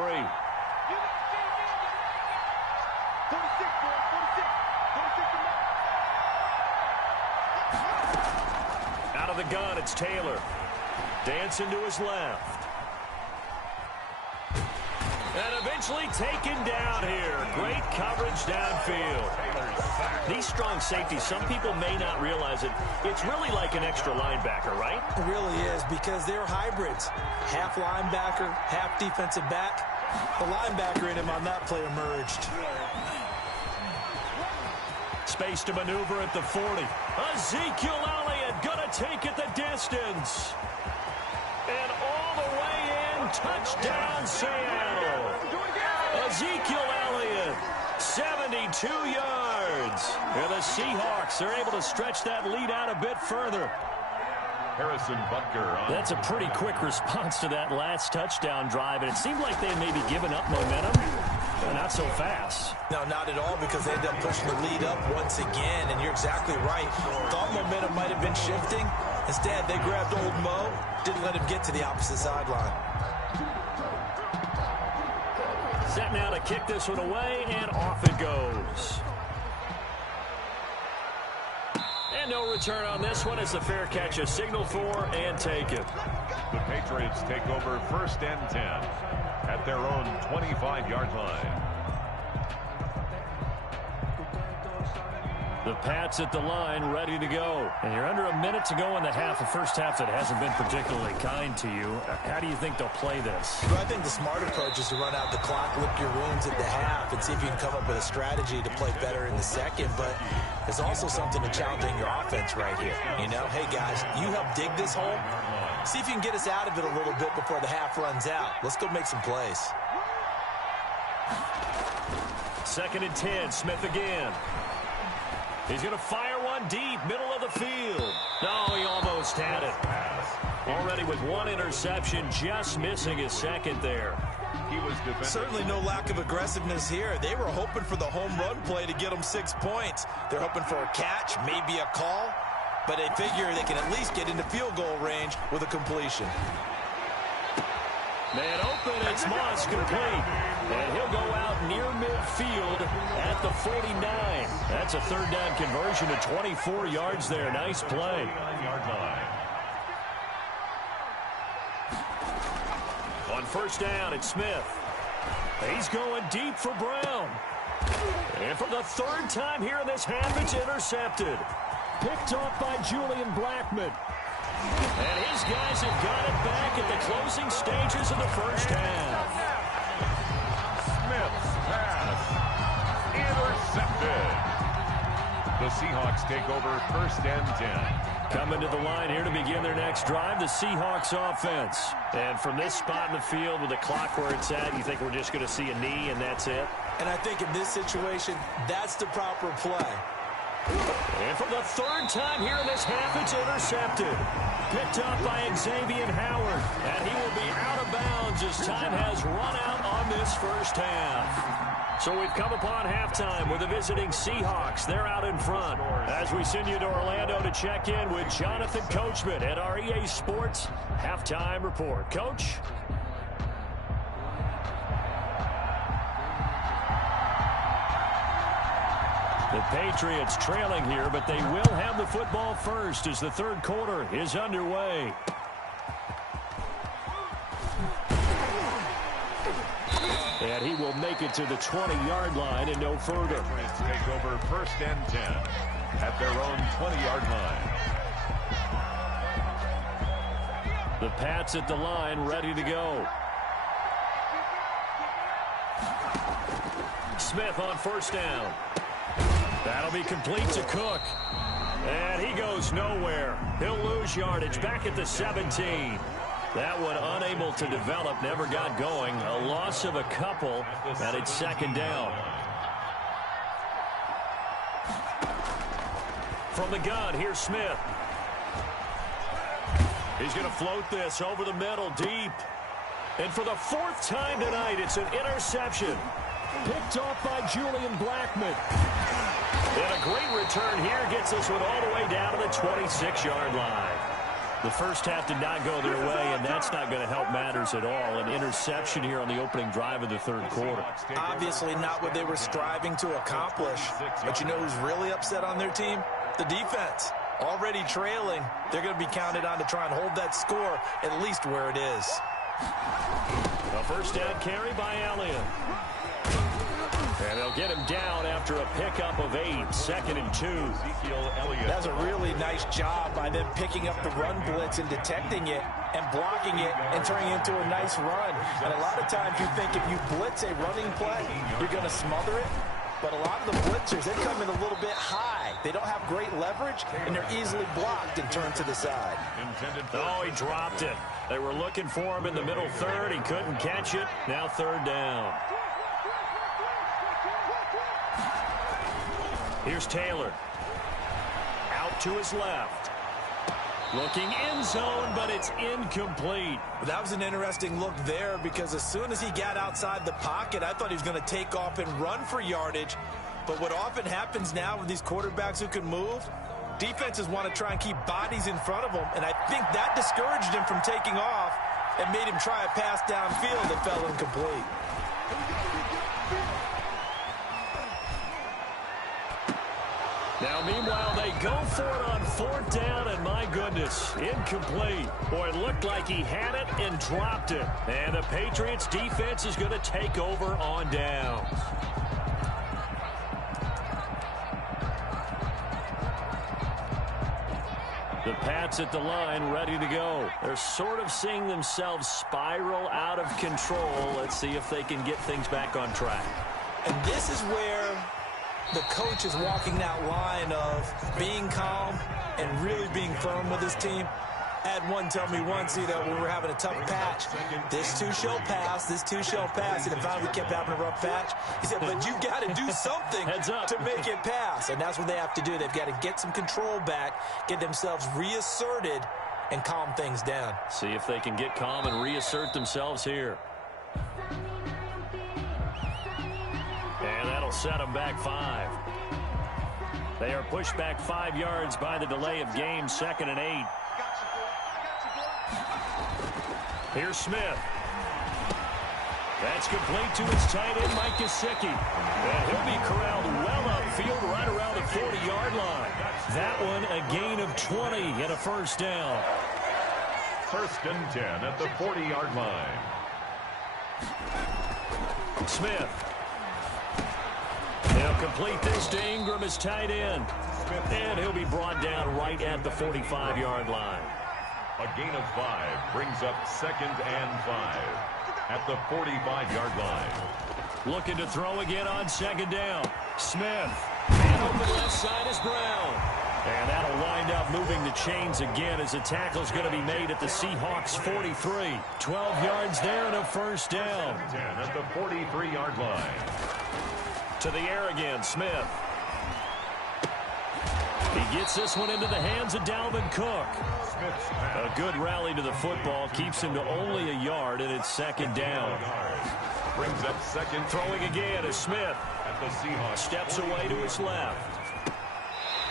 Out of the gun, it's Taylor. Dancing to his left. And eventually taken down here. Great coverage downfield. These strong safeties, some people may not realize it. It's really like an extra linebacker, right? It really is, because they're hybrids. Half linebacker, half defensive back. The linebacker in him on that play emerged. Space to maneuver at the 40. Ezekiel Elliott gonna take it the distance. And all the way in, touchdown Seattle. Ezekiel Elliott, 72 yards. And the Seahawks are able to stretch that lead out a bit further. Harrison Butker. That's a pretty quick response to that last touchdown drive, and it seemed like they may be giving up momentum. Not so fast. No, not at all, because they ended up pushing the lead up once again, and you're exactly right. Thought momentum might have been shifting. Instead, they grabbed old Mo, didn't let him get to the opposite sideline. Set now to kick this one away, and off it goes. And no return on this one. It's a fair catch, a signal for, and take it. The Patriots take over 1st and 10 at their own 25-yard line. The Pats at the line, ready to go. And you're under a minute to go in the half, a first half that hasn't been particularly kind to you. How do you think they'll play this? Well, I think the smart approach is to run out the clock, lick your wounds at the half, and see if you can come up with a strategy to play better in the second. But there's also something to challenging your offense right here. You know, hey, guys, you help dig this hole. See if you can get us out of it a little bit before the half runs out. Let's go make some plays. 2nd and 10, Smith again. He's going to fire one deep, middle of the field. No, he almost had it. Already with one interception, just missing his second there. He was certainly no lack of aggressiveness here. They were hoping for the home run play to get them 6 points. They're hoping for a catch, maybe a call, but they figure they can at least get into field goal range with a completion. Man open, it's Moss complete. And he'll go out near midfield at the 49. That's a 3rd down conversion to 24 yards there. Nice play. On 1st down, it's Smith. He's going deep for Brown. And for the 3rd time here in this half, it's intercepted. Picked off by Julian Blackmon. And his guys have got it back at the closing stages of the first half. Smith's pass intercepted. The Seahawks take over 1st and 10. Coming to the line here to begin their next drive, the Seahawks offense. And from this spot in the field with the clock where it's at, you think we're just going to see a knee and that's it? And I think in this situation, that's the proper play. And for the 3rd time here in this half, it's intercepted. Picked up by Xavier Howard. And he will be out of bounds as time has run out on gone this first half. So we've come upon halftime with the visiting Seahawks. They're out in front. As we send you to Orlando to check in with Jonathan Coachman at our EA Sports Halftime Report. Coach? The Patriots trailing here, but they will have the football first as the third quarter is underway. And he will make it to the 20-yard line and no further. Patriots take over 1st and 10 at their own 20-yard line. The Pats at the line, ready to go. Smith on first down. That'll be complete to Cook. And he goes nowhere. He'll lose yardage back at the 17. That one unable to develop, never got going. A loss of a couple, and it's second down. From the gun, here's Smith. He's going to float this over the middle, deep. And for the 4th time tonight, it's an interception. Picked off by Julian Blackmon. And a great return here gets us one all the way down to the 26-yard line. The first half did not go their way, and that's not going to help matters at all. An interception here on the opening drive of the third quarter. Obviously not what they were striving to accomplish. But you know who's really upset on their team? The defense. Already trailing, they're going to be counted on to try and hold that score at least where it is. A first down carry by Elliott. And they'll get him down after a pickup of 8, 2nd and 2. That's a really nice job by them picking up the run blitz and detecting it and blocking it and turning it into a nice run. And a lot of times you think if you blitz a running play, you're going to smother it. But a lot of the blitzers, they come in a little bit high. They don't have great leverage, and they're easily blocked and turned to the side. Oh, he dropped it. They were looking for him in the middle third. He couldn't catch it. Now third down. Here's Taylor. Out to his left. Looking end zone, but it's incomplete. That was an interesting look there because as soon as he got outside the pocket, I thought he was going to take off and run for yardage. But what often happens now with these quarterbacks who can move, defenses want to try and keep bodies in front of them, and I think that discouraged him from taking off and made him try a pass downfield that fell incomplete. Now, meanwhile, they go for it on 4th down, and my goodness, incomplete. Boy, it looked like he had it and dropped it. And the Patriots defense is going to take over on downs. The Pats at the line, ready to go. They're sort of seeing themselves spiral out of control. Let's see if they can get things back on track. And this is where the coach is walking that line of being calm and really being firm with his team. I had one tell me once, when we were having a tough patch, this too shall pass, this too shall pass. And finally we kept having a rough patch. He said, but you got to do something to make it pass. And that's what they have to do. They've got to get some control back, get themselves reasserted, and calm things down. See if they can get calm and reassert themselves here. And that'll set them back 5. They are pushed back 5 yards by the delay of game, 2nd and 8. Here's Smith. That's complete to his tight end, Mike Gesicki. And he'll be corralled well upfield right around the 40-yard line. That one a gain of 20 and a first down. 1st and 10 at the 40-yard line. Smith. He'll complete this to Ingram as tight end. And he'll be brought down right at the 45-yard line. A gain of 5 brings up 2nd and 5 at the 45-yard line. Looking to throw again on 2nd down. Smith. And on the left side is Brown. And that'll wind up moving the chains again as the tackle's going to be made at the Seahawks 43. 12 yards there and a first down. 10 at the 43-yard line. To the air again, Smith. He gets this one into the hands of Dalvin Cook. A good rally to the football keeps him to only a yard, and it's 2nd down. brings up second. Throwing again is Smith. At the Seahawks. Steps away to his left.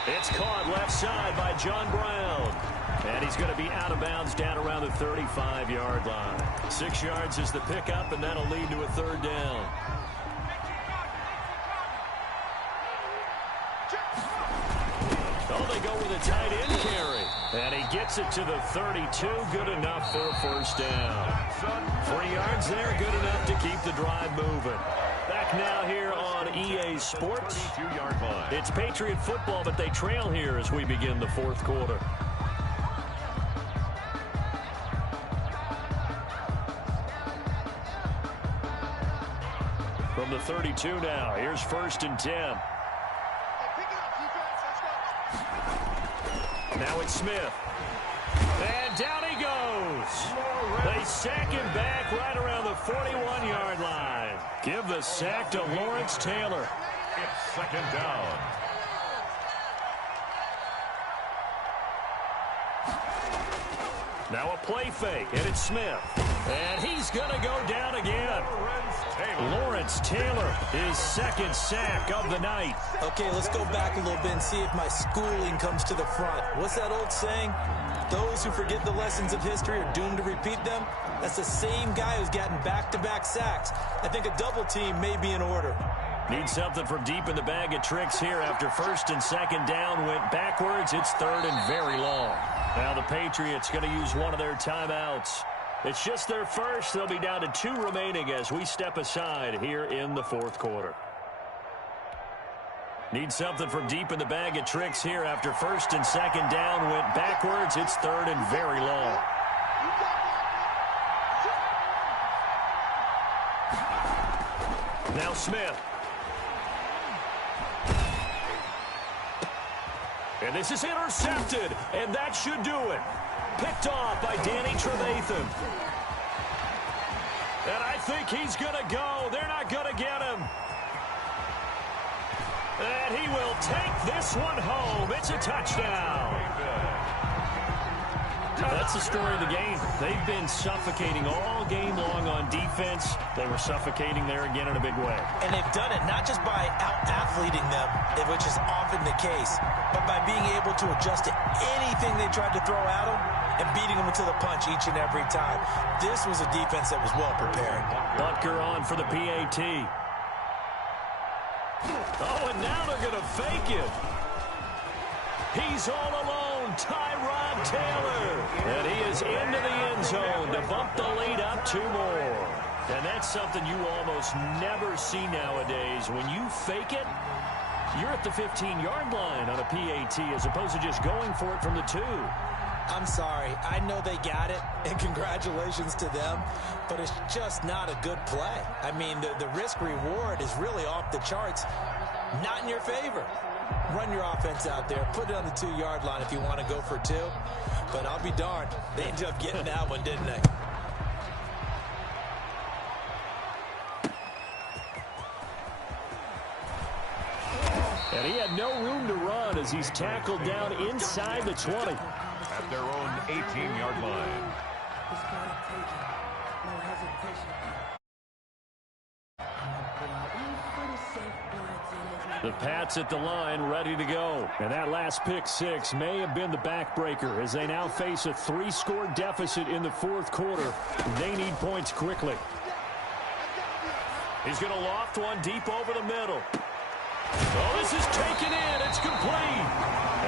It's caught left side by John Brown. And he's going to be out of bounds down around the 35-yard line. 6 yards is the pickup, and that'll lead to a third down. Oh, they go with a tight end carry. And he gets it to the 32. Good enough for a first down. 3 yards there, good enough to keep the drive moving. Back now here on EA Sports. 32-yard line. It's Patriot football, but they trail here as we begin the fourth quarter. From the 32 now, here's 1st and 10. Now it's Smith. And down he goes. They sack him back right around the 41-yard line. Give the sack to Lawrence Taylor. It's 2nd down. Now a play fake, and it's Smith. And he's going to go down again. Lawrence Taylor, his 2nd sack of the night. Okay, let's go back a little bit and see if my schooling comes to the front. What's that old saying? Those who forget the lessons of history are doomed to repeat them. That's the same guy who's gotten back-to-back sacks. I think a double team may be in order. Need something from deep in the bag of tricks here after 1st and 2nd down went backwards. It's 3rd and very long. Now the Patriots going to use one of their timeouts. It's just their first. They'll be down to 2 remaining as we step aside here in the fourth quarter. Need something from deep in the bag of tricks here after 1st and 2nd down went backwards. It's 3rd and very long. Now Smith. And this is intercepted, and that should do it. Picked off by Danny Trevathan. And I think he's going to go. They're not going to get him. And he will take this one home. It's a touchdown. That's the story of the game. They've been suffocating all game long on defense. They were suffocating there again in a big way. And they've done it not just by out-athleting them, which is often the case, but by being able to adjust to anything they tried to throw at them and beating them to the punch each and every time. This was a defense that was well prepared. Butker on for the PAT. Oh, and now they're going to fake it. He's all alone, Tyrod Taylor. And he is into the end zone to bump the lead up 2 more. And that's something you almost never see nowadays. When you fake it, you're at the 15-yard line on a PAT as opposed to just going for it from the 2. I'm sorry. I know they got it, and congratulations to them, but it's just not a good play. I mean, the risk-reward is really off the charts, not in your favor. Run your offense out there. Put it on the 2-yard line if you want to go for 2. But I'll be darned. They ended up getting that one, didn't they? And he had no room to run as he's tackled down inside the 20. At their own 18-yard line. The Pats at the line, ready to go. And that last pick 6 may have been the backbreaker as they now face a 3-score deficit in the fourth quarter. They need points quickly. He's going to loft one deep over the middle. Oh, this is taken in. It's complete.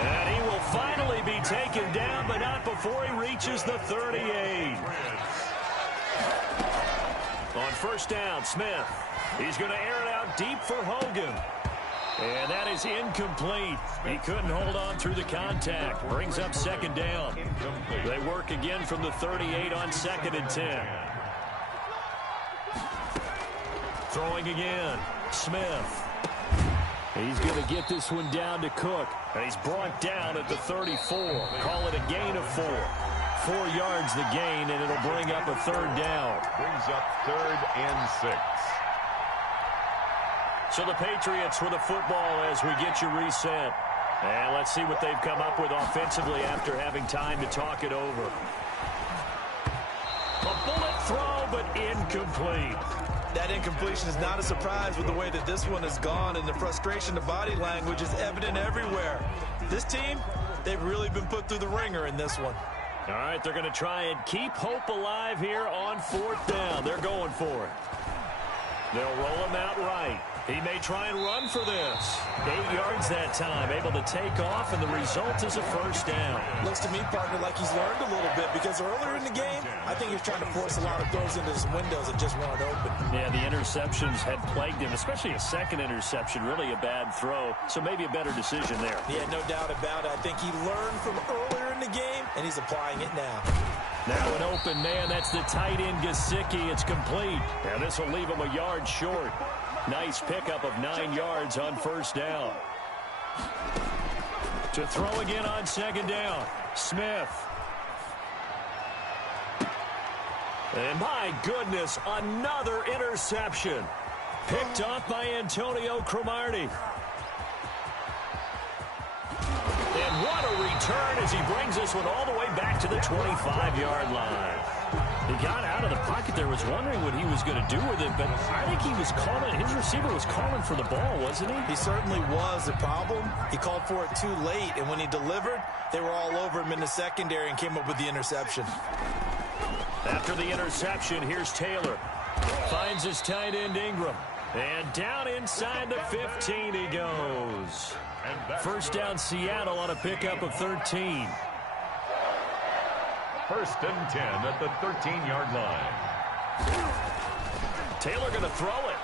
And he will finally be taken down, but not before he reaches the 38. On 1st down, Smith. He's going to air it out deep for Hogan. And that is incomplete. He couldn't hold on through the contact. Brings up 2nd down. They work again from the 38 on 2nd and 10. Throwing again. Smith. He's going to get this one down to Cook. And he's brought down at the 34. Call it a gain of 4. 4 yards the gain, and it'll bring up a 3rd down. Brings up 3rd and 6. So the Patriots with the football as we get you reset. And let's see what they've come up with offensively after having time to talk it over. A bullet throw, but incomplete. That incompletion is not a surprise with the way that this one has gone, and the frustration, the body language is evident everywhere. This team, they've really been put through the ringer in this one. All right, they're going to try and keep hope alive here on 4th down. They're going for it. They'll roll him out right. He may try and run for this. 8 yards that time, able to take off, and the result is a first down. Looks to me, partner, like he's learned a little bit, because earlier in the game, I think he was trying to force a lot of throws into his windows that just weren't open. Yeah, the interceptions had plagued him, especially a second interception, really a bad throw, so maybe a better decision there. Yeah, no doubt about it. I think he learned from earlier in the game, and he's applying it now. Now an open man, that's the tight end Gesicki. It's complete, and this will leave him a yard short. Nice pickup of 9 yards on first down. To throw again on second down, Smith. And my goodness, another interception. Picked off by Antonio Cromartie. And what a return as he brings this one all the way back to the 25-yard line. He got out of the pocket there, was wondering what he was going to do with it, but I think he was calling, his receiver was calling for the ball, wasn't he? He certainly was. The problem, he called for it too late, and when he delivered, they were all over him in the secondary and came up with the interception. After the interception, here's Taylor. Finds his tight end Ingram. And down inside the 15 he goes. First down Seattle on a pickup of 13. First and 10 at the 13-yard line. Taylor going to throw it.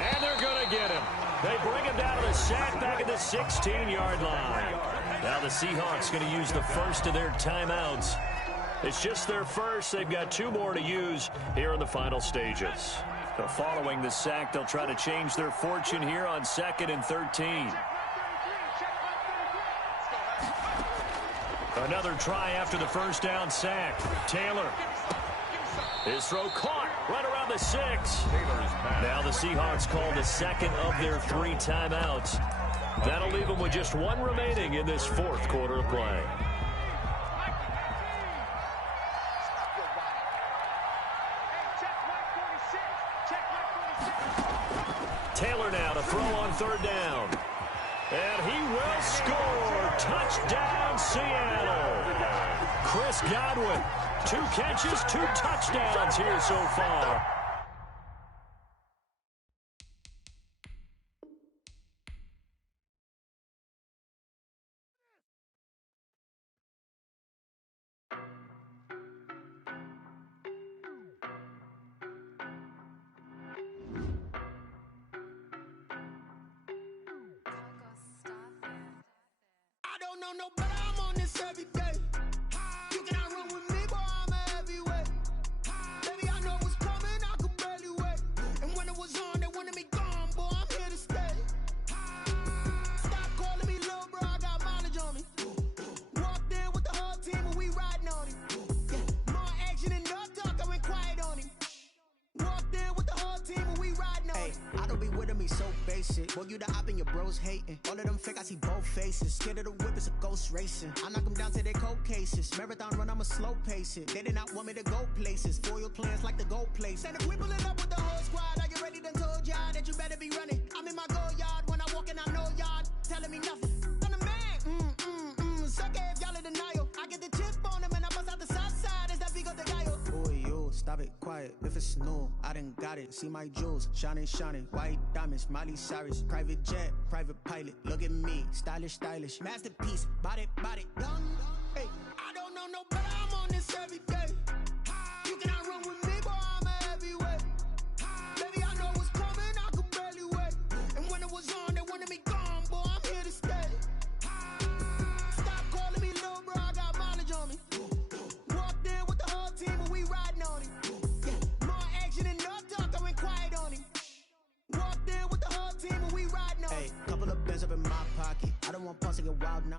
And they're going to get him. They bring him down to the sack back at the 16-yard line. Now the Seahawks going to use the first of their timeouts. It's just their first. They've got 2 more to use here in the final stages. So following the sack, they'll try to change their fortune here on 2nd and 13. Another try after the first down sack. Taylor. His throw caught right around the 6. Now the Seahawks call the second of their 3 timeouts. That'll leave them with just 1 remaining in this 4th quarter of play. Taylor now to throw on 3rd down. And he will score. Touchdown, Seattle. Chris Godwin, 2 catches, 2 touchdowns here so far. No, but I'm on this every day. You cannot run with me, boy, I'm a heavyweight. Baby, I know what's coming, I could barely wait. And when it was on, they wanted me gone, boy, I'm here to stay. Stop calling me little bro, I got mileage on me. Walked in with the whole team and we riding on him. Yeah, more action and no talk, I went quiet on him. Walked in with the whole team and we riding on him. I don't be with him, he's so basic. Boy, you the op and your bros hating. All of them fake, I see both faces. Scared of the whip, it's a ghost racing. I knock them down to their cold cases. Marathon run, I'ma slow pace it. They did not want me to go places. Foil plans like the gold place. And if we pulling up with the whole squad, I get ready done told y'all that you better be running. I'm in my go yard when I walk in, I know y'all telling me nothing. I'm the man, suck it if y'all in denial. I get the chip on them and I bust out the south side. Is that Vigo de Gallo? Boy, you stop it, quiet. If it's new, I done got it. See my jewels, shining, shining. White diamonds, Miley Cyrus. Private jet, private pilot. Look at me, stylish, stylish. Masterpiece, body, young. Hey, I don't know no better. I'm on this every day. You cannot run with me, boy, I'm a heavyweight. Baby, I know what's coming, I could barely wait. And when it was on, they wanted me gone, boy, I'm here to stay. Stop calling me little bro, I got mileage on me. Walked in with the whole team and we riding on him. Yeah, more action and no talk, I went quiet on him. Walked in with the whole team and we riding on him. Hey, couple of bands up in my pocket. I don't want pulse to get wild now.